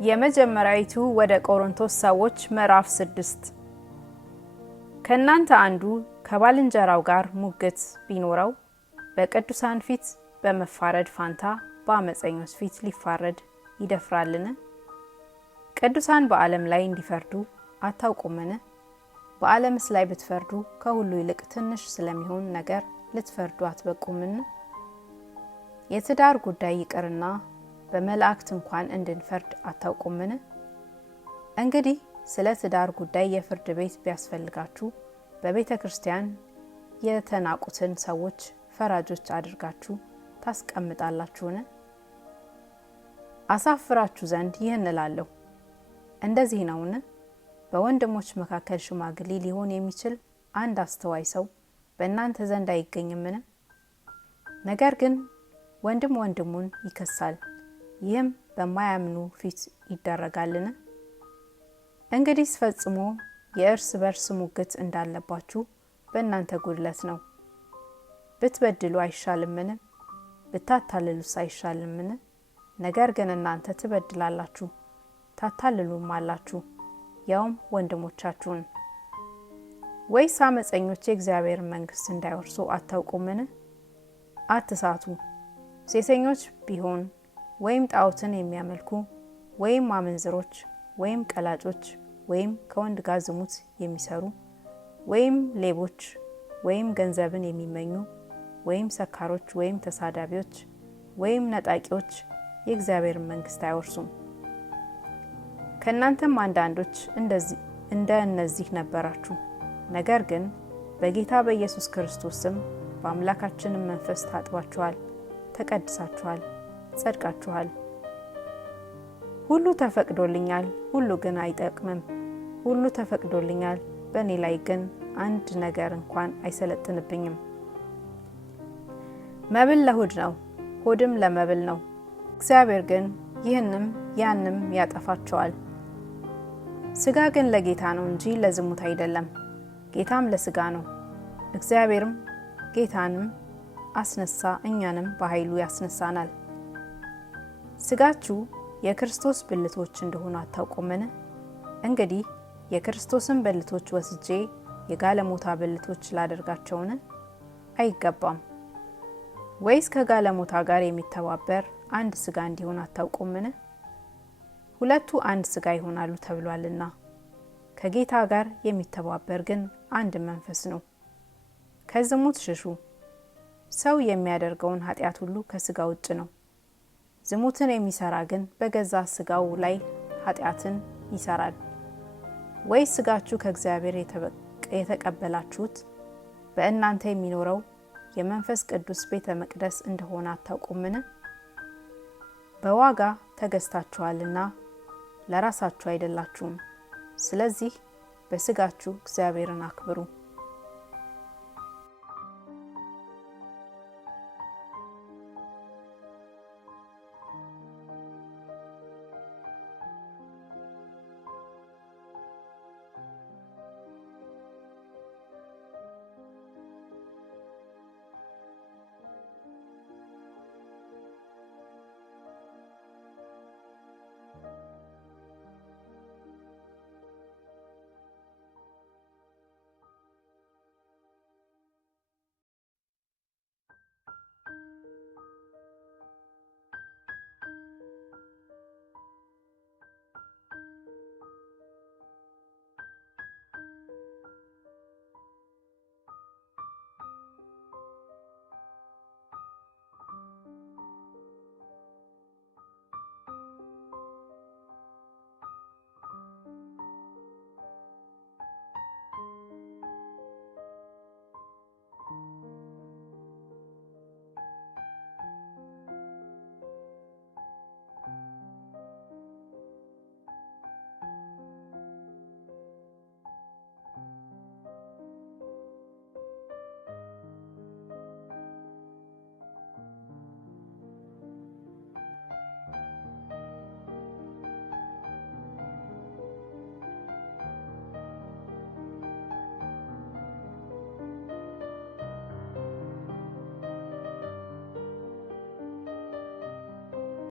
የመጀመሪያይቱ ወደ ቆሮንቶስ ሰዎች ምዕራፍ 6 ከእናንተ አንዱ ከባልንጀራው ጋር ሙግት ቢኖረው በቅዱሳን ፊት በመፋረድ ፋንታ በአመፀኞች ፊት ሊፋረድ ይደፍራልን? ቅዱሳን በዓለም ላይ እንዲፈርዱ አታውቁምን? በዓለምስ ላይ ብትፈርዱ ከሁሉ ይልቅ ትንሽ ስለሚሆን ነገር ልትፈርዱ አትበቁምን? የትዳር ጉዳይ ይቅርና በመላእክት እንኳን እንድንፈርድ አታውቁምን? እንግዲህ ስለ ትዳር ጉዳይ የፍርድ ቤት ቢያስፈልጋችሁ በቤተ ክርስቲያን የተናቁትን ሰዎች ፈራጆች አድርጋችሁ ታስቀምጣላችሁን? አሳፍራችሁ ዘንድ ይህን እላለሁ። እንደዚህ ነውን? በወንድሞች መካከል ሽማግሌ ሊሆን የሚችል አንድ አስተዋይ ሰው በእናንተ ዘንድ አይገኝምን? ነገር ግን ወንድም ወንድሙን ይከሳል፣ ይህም በማያምኑ ፊት ይደረጋልን? እንግዲህ ፈጽሞ የእርስ በርስ ሙግት እንዳለባችሁ በእናንተ ጉድለት ነው። ብትበድሉ አይሻልምን? ብታታልሉስ አይሻልምን? ነገር ግን እናንተ ትበድላላችሁ ታታልሉም አላችሁ፣ ያውም ወንድሞቻችሁን። ወይስ አመፀኞች የእግዚአብሔር መንግሥት እንዳይወርሱ አታውቁምን? አትሳቱ። ሴሰኞች ቢሆን ወይም ጣዖትን የሚያመልኩ ወይም አመንዝሮች ወይም ቀላጮች ወይም ከወንድ ጋር ዝሙት የሚሰሩ ወይም ሌቦች ወይም ገንዘብን የሚመኙ ወይም ሰካሮች ወይም ተሳዳቢዎች ወይም ነጣቂዎች የእግዚአብሔር መንግሥት አይወርሱም። ከእናንተም አንዳንዶች እንደ እነዚህ ነበራችሁ። ነገር ግን በጌታ በኢየሱስ ክርስቶስ ስም በአምላካችንም መንፈስ ታጥባችኋል፣ ተቀድሳችኋል፣ ጸድቃችኋል። ሁሉ ተፈቅዶልኛል፣ ሁሉ ግን አይጠቅምም። ሁሉ ተፈቅዶልኛል፣ በእኔ ላይ ግን አንድ ነገር እንኳን አይሰለጥንብኝም። መብል ለሆድ ነው፣ ሆድም ለመብል ነው። እግዚአብሔር ግን ይህንም ያንም ያጠፋቸዋል። ሥጋ ግን ለጌታ ነው እንጂ ለዝሙት አይደለም፣ ጌታም ለሥጋ ነው። እግዚአብሔርም ጌታንም አስነሳ፣ እኛንም በኃይሉ ያስነሳናል። ሥጋችሁ የክርስቶስ ብልቶች እንደሆኑ አታውቁምን? እንግዲህ የክርስቶስን ብልቶች ወስጄ የጋለሞታ ብልቶች ላደርጋቸውን? አይገባም። ወይስ ከጋለሞታ ጋር የሚተባበር አንድ ሥጋ እንዲሆን አታውቁምን? ሁለቱ አንድ ሥጋ ይሆናሉ ተብሏልና። ከጌታ ጋር የሚተባበር ግን አንድ መንፈስ ነው። ከዝሙት ሽሹ። ሰው የሚያደርገውን ኃጢአት ሁሉ ከሥጋ ውጭ ነው። ዝሙትን የሚሰራ ግን በገዛ ሥጋው ላይ ኃጢአትን ይሰራል። ወይስ ሥጋችሁ ከእግዚአብሔር የተቀበላችሁት በእናንተ የሚኖረው የመንፈስ ቅዱስ ቤተ መቅደስ እንደሆነ አታውቁምን? በዋጋ ተገዝታችኋልና ለራሳችሁ አይደላችሁም። ስለዚህ በሥጋችሁ እግዚአብሔርን አክብሩ።